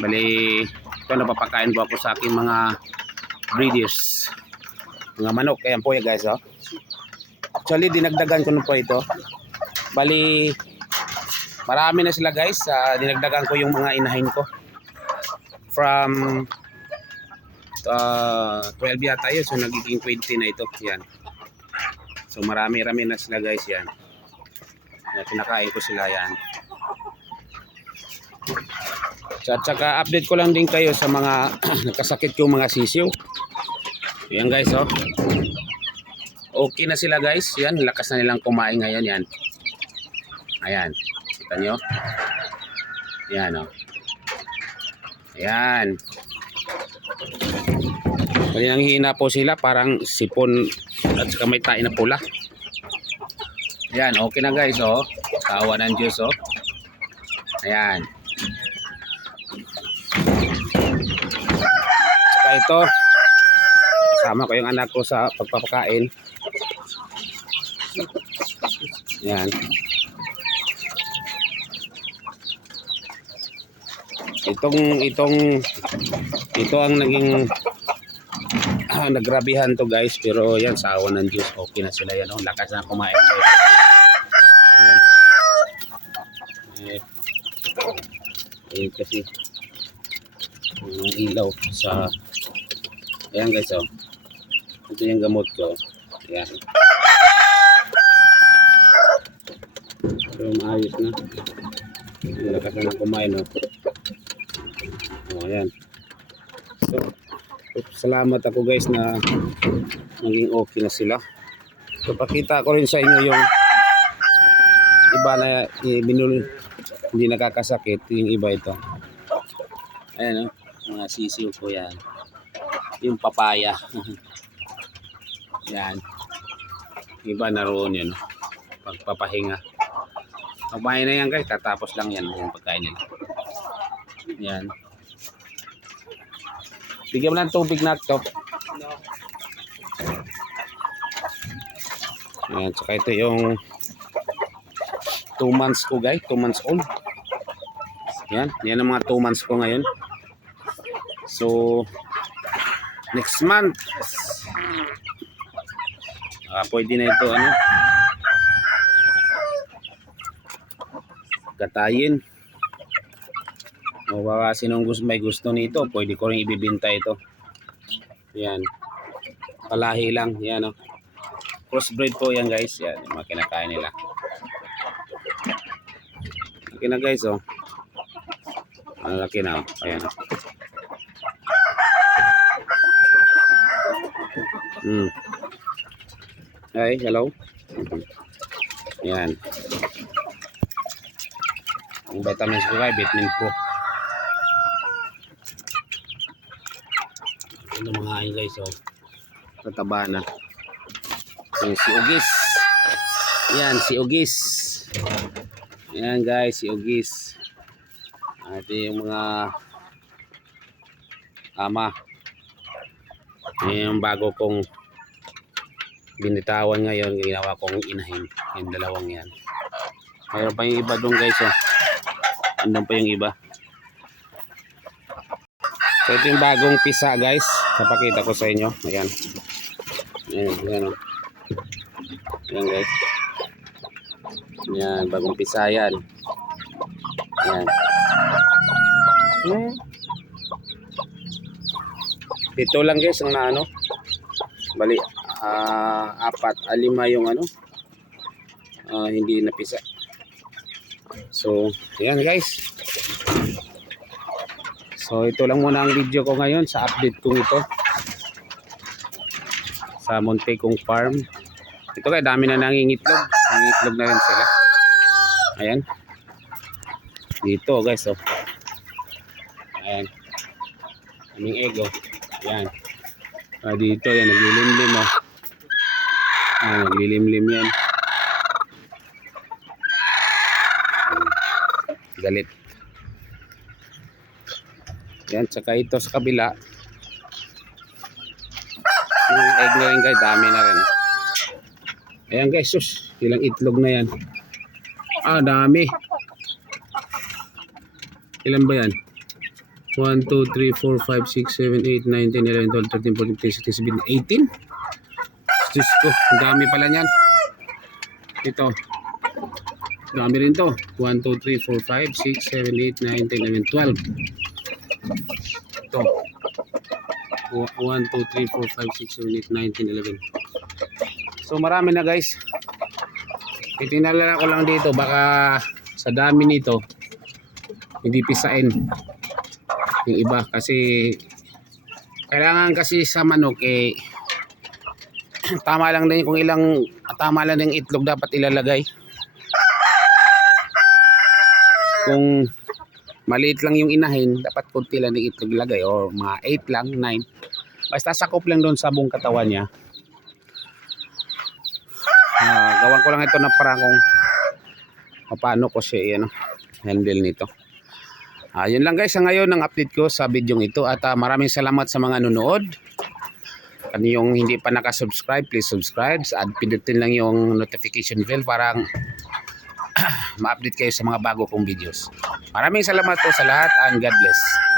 Bali, ito napapakain po ako sa aking mga breeders, mga manok. Ayan po yan guys, oh. Actually dinagdagan ko na po ito. Bali, marami na sila guys. Dinagdagan ko yung mga inahin ko from 12 yata yun, so nagiging 20 na ito. Yan, so marami-rami na sila guys. Yan, pinakain ko sila. Yan. At saka update ko lang din kayo sa mga nagkasakit yung mga sisiw. Yan guys, oh. Okay na sila guys. Yan, lakas na nilang kumain ngayon. Yan. Ayan. Kita nyo? Yan, oh. Ayan. Bali nang hina po sila, parang sipon at saka may tae na pula. Ayan, okay na guys, oh. Kawa ng Diyos, oh. Ayan. Saka ito, kasama ko yung anak ko sa pagpapakain. Ayan. Ito ang naging nagrabihan to guys, pero yan, sa awa ng Diyos, okay na sila. Yan, oh. Lakas na kumain guys. Kasi ilaw sa, ayan guys, oh. Ito yung gamot ko. Ayan, so maayos na. Lakas na kumain, oh. Ayan. So salamat ako guys na naging okay na sila. So pakita ko rin sa inyo yung iba na hindi nakakasakit. Yung iba ito. Ayan, oh, mga sisiw ko yan. Yung papaya. Yan. Iba naroon yun. Pagpapahinga. Kumain na yan guys. Katapos lang yan yung pagkain nila. Yan. Bigyan mo lang tubig na ito. Ayan, saka ito yung 2 months ko guys, 2 months old. Yan, yan ang mga 2 months ko ngayon. So next month pwede na ito gatayin. O baka sinong may gusto nito, pwede ko rin ibibenta ito. Yan, palahi lang. Yan, oh. Crossbreed po yan guys. Yan, yung mga kinakain nila. Okay na guys, oh. Malaki na, oh. Ayan, oh. Hi, hello. Yan. Ang vitamins ko kay vitamin po. Ito mga ayun guys, oh. Tataba na. Yung si Ugis. Yan, si Ugis. Yan guys, si Ugis. Ito yung mga ama. Yung bago kong binitawan ngayon, ginawa kong inahin. Yung dalawang yan. Mayroon pa yung iba doon guys, oh. Andun pa yung iba. So ito yung bagong pisa guys. Napakita ko sa inyo. Ayan. Ayan, ayan, oh. Ayan guys. Ayan, bagong pisa yan. Ayan. Ito lang guys ang naano. Bali, 4, 5 yung hindi napisa. So, ayan guys. So, ito lang muna ang video ko ngayon sa update kong ito. Sa Monte kong farm. Ito kaya dami na nangingitlog. Nangingitlog na rin sila. Ayan. Dito guys, oh. Ayan. Aming egg, oh. Ayan. Dito, yan. Naglilimlim, oh. Ayan, naglilimlim yan. Galit. Yan, saka ito sa kabila. Yung egg na rin guys, dami na rin. Ayan guys, sus, ilang itlog na yan. Dami. Ilan ba yan? 1, 2, 3, 4, 5, 6, 7, 8, 9, 10, 11, 12, 13, 14, 15, 16, 17, 18. Diyos ko, ang dami pala niyan. Ito. Dami rin to. 1, 2, 3, 4, 5, 6, 7, 8, 9, 10, 11, 12. Ito. 1, 2, 3, 4, 5, 6, 7, 8, 9, 10, 11. So marami na guys. Itinala ko lang dito. Baka sa dami nito, hindi pisain yung iba. Kasi kailangan kasi sa manok tama lang din kung tama lang din itlog dapat ilalagay. Kung maliit lang yung inahin, dapat konti lang ng itlog ilagay or mga 8 lang, 9. Basta sakop lang doon sa buong katawan niya. Gawan ko lang ito na parang kung paano ko siya handle nito. Yun lang guys, ngayon ang update ko sa video ito at maraming salamat sa mga nanonood. Ano yung hindi pa nakasubscribe, please subscribe at pindutin lang yung notification bell para ma-update kayo sa mga bago kong videos. Maraming salamat po sa lahat and God bless.